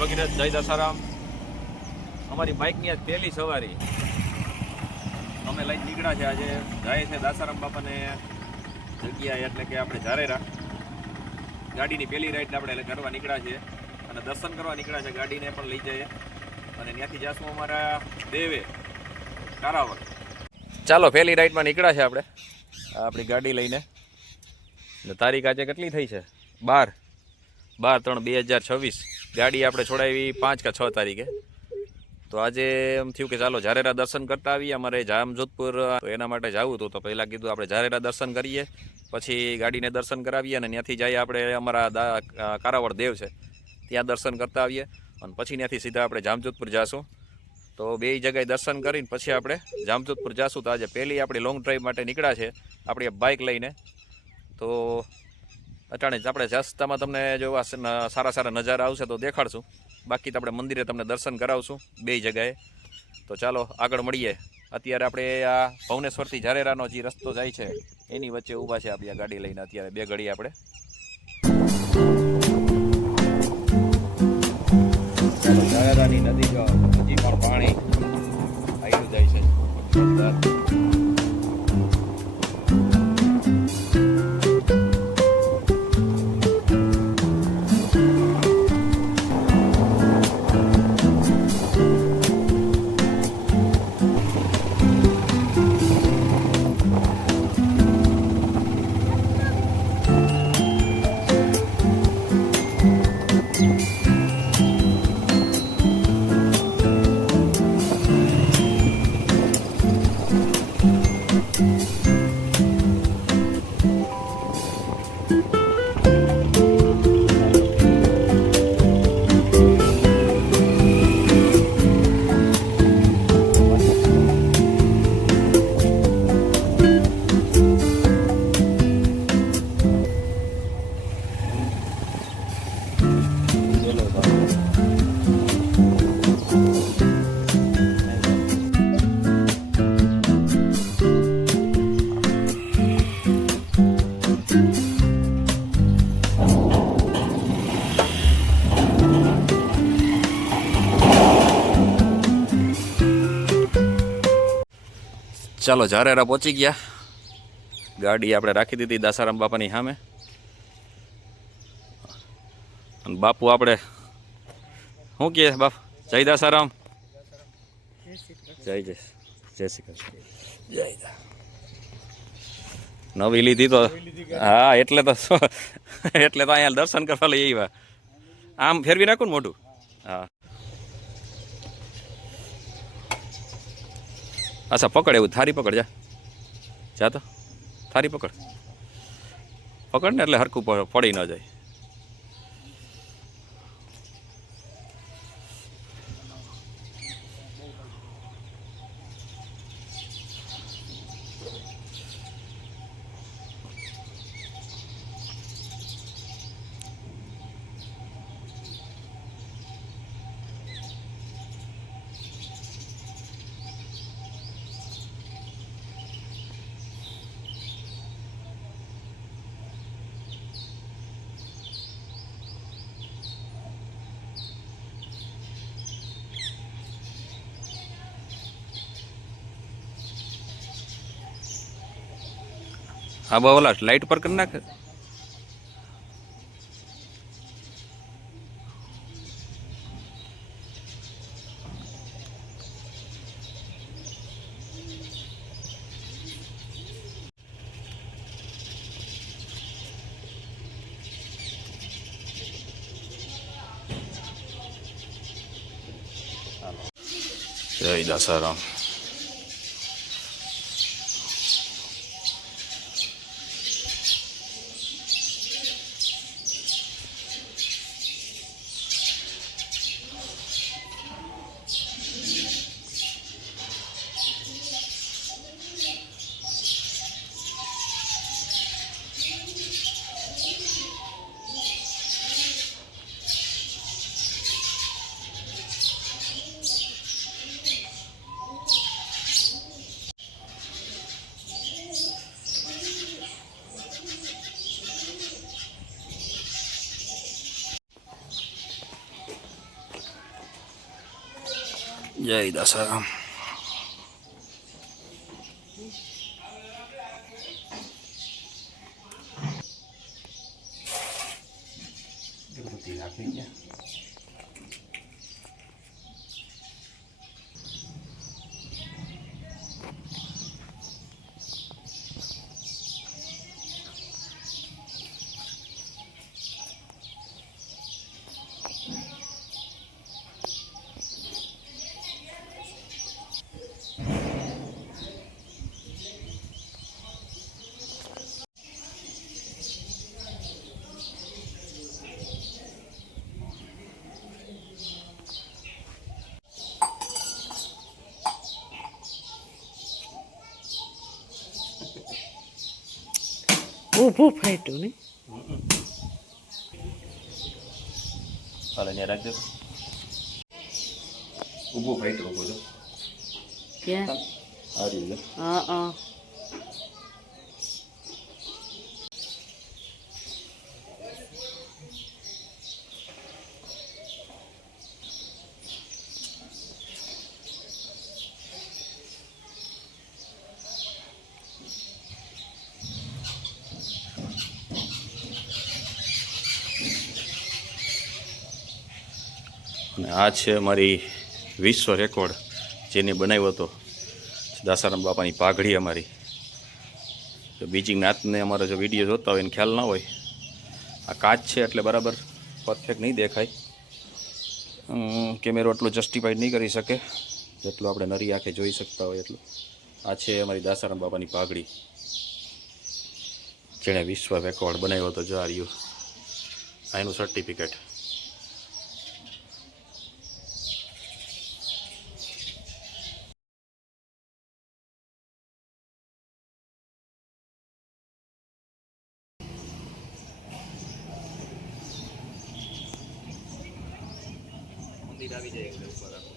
ભગીરથ, જય દસારામ। અમારી બાઇકની આજ પહેલી સવારી અમે લઈને નીકળ્યા છે। આજે જાય છે દાસારામ બાપાને જગ્યા એટલે કે આપણે ઝારેરા। ગાડીની પહેલી રાઈડ આપણે કરવા નીકળ્યા છીએ અને દર્શન કરવા નીકળ્યા છે। ગાડીને પણ લઈ જઈએ અને ત્યાંથી જાશું અમારા દેવે કારાવર। ચાલો પહેલી રાઈડમાં નીકળ્યા છે આપણે આપણી ગાડી લઈને। તારીખ આજે કેટલી થઈ છે? 12/3/2026। ગાડી આપણે છોડાવી 5 કે 6 તારીખે। તો આજે એમ થયું કે ચાલો ઝારેરા દર્શન કરતા આવીએ। અમારે જામજોધપુર તો એના માટે જવું હતું, તો પહેલાં કીધું આપણે ઝારેરા દર્શન કરીએ, પછી ગાડીને દર્શન કરાવીએ અને ત્યાંથી જઈએ આપણે અમારા કારાવર દેવ છે ત્યાં દર્શન કરતા આવીએ અને પછી ત્યાંથી સીધા આપણે જામજોધપુર જઈશું। તો બે જગ્યાએ દર્શન કરીને પછી આપણે જામજોધપુર જઈશું। તો આજે પહેલી આપણી લોંગ ડ્રાઈવ માટે નીકળ્યા છે આપણી બાઇક લઈને। તો અટાણે જ આપણે રસ્તામાં તમને જોવા સારા સારા નજારા આવશે તો દેખાડશું, બાકી તો આપણે મંદિરે તમને દર્શન કરાવશું બે જગ્યાએ। તો ચાલો આગળ મળીએ। અત્યારે આપણે આ ભવનેશ્વરથી ઝારેરાનો જે રસ્તો જાય છે એની વચ્ચે ઊભા છે આપણી આ ગાડી લઈને। અત્યારે બે ઘડી આપણે ચાલો ઝારેરાની નદી જો હજી પણ પાણી આવી જાય છે। ચાલો ઝારેરા પહોંચી ગયા। ગાડી આપણે રાખી દીધી દાસારામ બાપાની સામે અને બાપુ આપણે શું કહે બાપ? જય દાસારામ, જય જય જય શ્રી કૃષ્ણ, જય નવી લીધી તો હા એટલે તો અહીંયા દર્શન કરવા લઈ આવ્યા। આમ ફેરવી નાખું ને મોઢું। હા અચ્છા પકડ, એવું થારી પકડ, જા તો થારી પકડ ને એટલે હરખું પડી ન જાય। હા બોલા લાઈટ પર કરી નાખે। જય દાસારામ। જય દશરામ. ઊભું ફાટ્યું ને હાલે ત્યાં રાખજો. ઊભું ફાઈટું ઊભું જો ક્યાં આ રીતે. હા અને આ છે અમારી વિશ્વ રેકોર્ડ જેને બનાવ્યો હતો દાસારામ બાપાની પાઘડી અમારી. તો બીજી જ્ઞાતને અમારો જો વિડીયો જોતા હોય એને ખ્યાલ ના હોય, આ કાચ છે એટલે બરાબર પરફેક્ટ નહીં દેખાય. કેમેરો એટલું જસ્ટિફાઈડ નહીં કરી શકે જેટલું આપણે નરી આંખે જોઈ શકતા હોય એટલું. આ છે અમારી દાસારામ બાપાની પાઘડી જેણે વિશ્વ રેકોર્ડ બનાવ્યો હતો. જો આ રહ્યું આ એનું સર્ટિફિકેટ. મંદિર આવી જાય એટલે ઉપર આખું.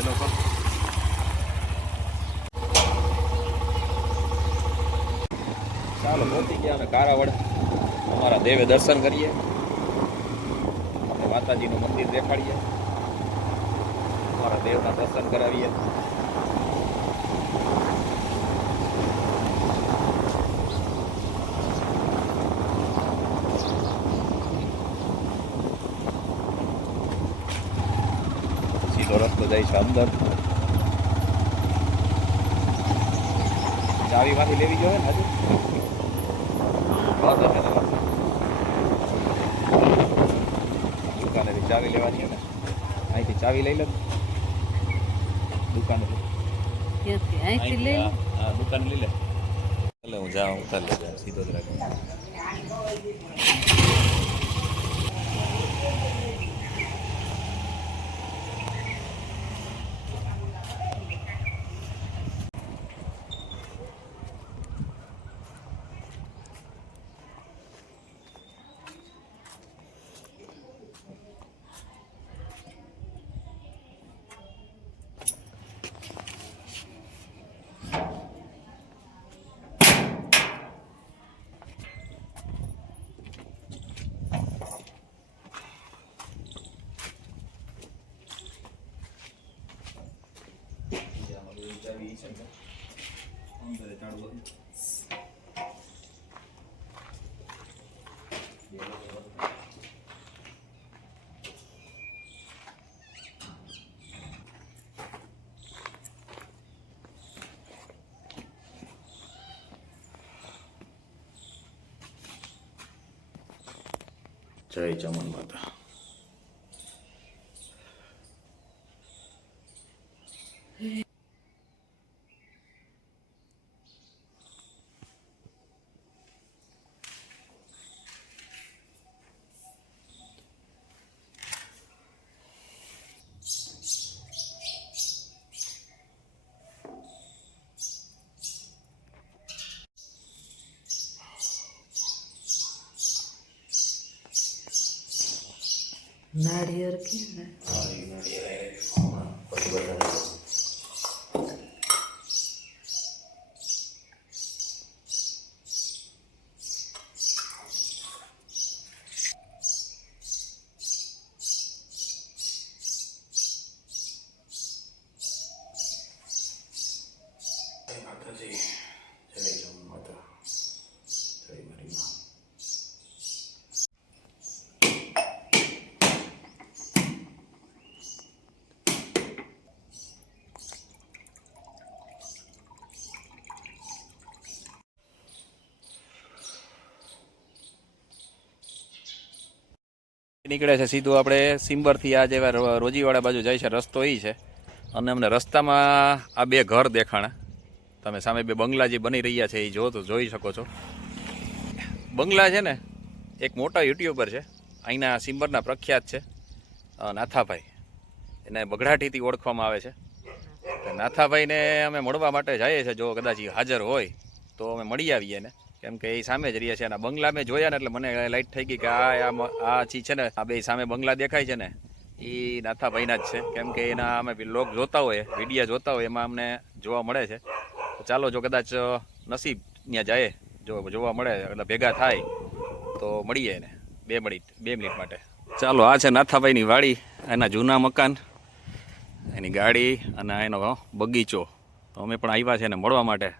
એનો પણ ચાલો પહોંચી ગયા અમે કારાવડ. અમારા દેવે દર્શન કરીએ, માતાજીનું મંદિર દેખાડીએ, અમારા દેવના દર્શન કરાવીએ. સીધો રસ્તો જાય છે અંદર. ચાવી માંથી લેવી જોઈએ ને હજુ દુકાને ચાવી લેવાની ને, અહીંથી ચાવી લઈ લે દુકાને. અહીંથી લઈ હા દુકાન લઈ લે. એટલે હું જાઉં ઉતાર લે સીધો જ રાખું. જય ચામુંડ માતા. નાળિયેર ક્યાં નીકળે છે સીધું આપણે સિમ્બરથી આ જેવા રોજીવાડા બાજુ જાય છે રસ્તો એ છે અને અમને રસ્તામાં આ બે ઘર દેખાણા તમે સામે બે બંગલા જે બની રહ્યા છે એ જોઈ શકો છો. બંગલા છે ને એક મોટા યુટ્યુબર છે અહીંના સિમ્બરના પ્રખ્યાત છે નાથાભાઈ, એને બગડાટીથી ઓળખવામાં આવે છે. નાથાભાઈને અમે મળવા માટે જઈએ છીએ, જો કદાચ હાજર હોય તો અમે મળી આવીએ એને, કેમ કે એ સામે જ રહીએ છે. એના બંગલા મેં જોયા ને એટલે મને લાઈટ થઈ ગઈ કે આ ચીજ છે ને, આ બે સામે બંગલા દેખાય છે ને એ નાથાભાઈના જ છે, કેમ કે એના અમે લોક જોતા હોય, વિડીયા જોતા હોય એમાં અમને જોવા મળે છે. તો ચાલો જો કદાચ નસીબ ત્યાં જાય, જો જોવા મળે એટલે ભેગા થાય તો મળીએ એને 2 મિનિટ માટે. ચાલો આ છે નાથાભાઈની વાડી, એના જૂના મકાન, એની ગાડી અને એનો બગીચો. તો અમે પણ આવ્યા છે એને મળવા માટે.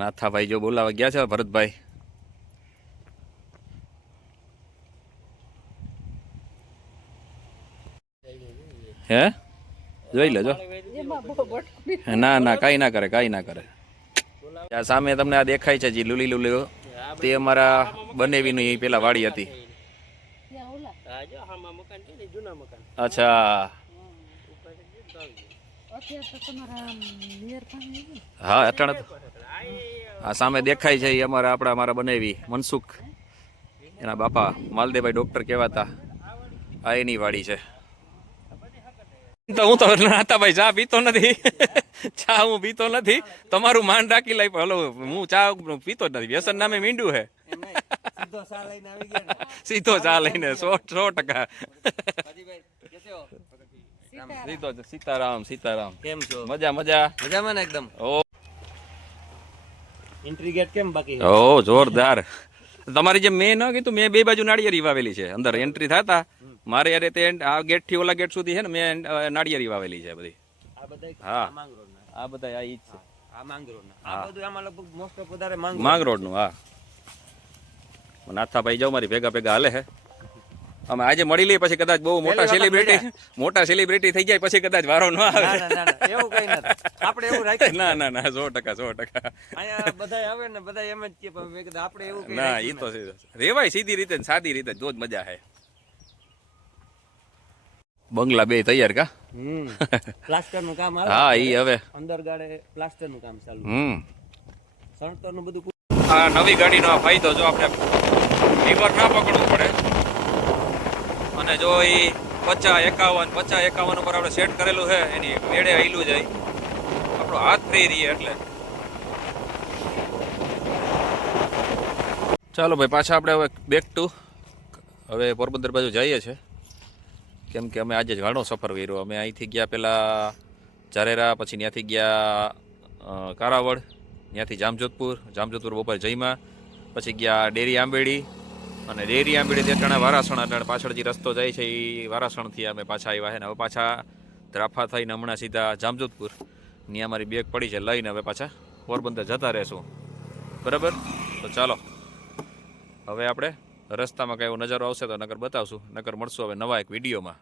નાથાભાઈ જો બોલાવા ગયા છે ભરતભાઈ. હે જોઈ લેજો. ના ના કાંઈ ના કરે, કાંઈ ના કરે. આ સામે તમને આ દેખાય છે જે લીલી લીલી, તે અમારા બનેવીની પેલા વાડી હતી. અચ્છા હા અટાણે આ સામે દેખાય છે એ અમારા બનેવી મનસુખ, એના બાપા માલદેવભાઈ ડોક્ટર કહેવાતા. આ એની વાડી છે. તો હું તો નાથાભાઈ ચા પીતો નથી, ચા હું પીતો નથી, તમારું માન રાખી લઈ. હલો હું ચા પીતો જ નથી, વ્યસન નામે મીંડું હે. સીધો ચા લઈને 100%. સીતારામ કેમ છો? મજામાં ને એકદમ. ઓ એન્ટ્રી ગેટ કેમ બાકી? ઓ જોરદાર. તમારી જે મેં ન કીધું, મેં 2 બાજુ નાળિયેરી વાવેલી છે. અંદર એન્ટ્રી થતા મારે યારે તે આ ગેટ થી ઓલા ગેટ સુધી છે ને મેં નાળિયેરી વાવેલી છે બધી. આ બધા હા માંગરોળના. આ બધા આ ઈ જ છે. આ માંગરોળના. આ બધું આમાં લગભગ મોસ્ટ ઓફ વધારે માંગરોળ નું. હા નાથાભાઈ જાવ મારી ભેગા હાલે હે. અમે આજે મળી લઈએ, પછી કદાચ બહુ મોટા સેલિબ્રિટી થઈ જાય પછી કદાચ વારો ન આવે. એવું કઈ નથી, આપણે એવું રાખીએ. ના 100%. અહીંયા બધા આવે ને બધા એમ જ કે મેં કીધું આપણે એવું કઈ ના ઈ તો રેવાય સીધી રીતે ને સાદી રીતે, જો જ મજા હે. બંગલા બે તૈયાર કા? પ્લાસ્ટર નું કામ આવે. હા ઈ હવે અંદર ગાડે પ્લાસ્ટર નું કામ ચાલુ. સણતર નું બધું. આ નવી ગાડીનો આ ફાયદો, જો આપણે લીવર ના પકડવું પડે અને જો એ 50-51 ઉપર આપણે સેટ કરેલું છે, એની વેડે હાઈલું જાય, આપણો હાથ ફ્રી રહીએ. એટલે ચાલો ભાઈ પાછા આપણે હવે બેક ટુ હવે પોરબંદર બાજુ જઈએ છીએ, કેમ કે અમે આજે જ ઘણો સફર કર્યો. અમે અહીંથી ગયા પહેલાં ઝારેરા, પછી ત્યાંથી ગયા કારાવડ, ત્યાંથી જામજોધપુર બપોર જઈમાં, પછી ગયા ડેરી આંબેડી, અને ડેરી આંબેડી ત્યાં વારાસણ, એટલે પાછળ જે રસ્તો જાય છે એ વારાસણથી અમે પાછા આવ્યા છે. ને હવે પાછા ધ્રાફા થઈને હમણાં સીધા જામજોધપુર, ત્યાં અમારી બેગ પડી છે લઈને હવે પાછા પોરબંદર જતા રહેશું. બરાબર, તો ચાલો હવે આપણે રસ્તામાં કઈ એવો નજારો આવશે તો નકર બતાવશું, નકર મળશું હવે નવા એક વિડીયોમાં.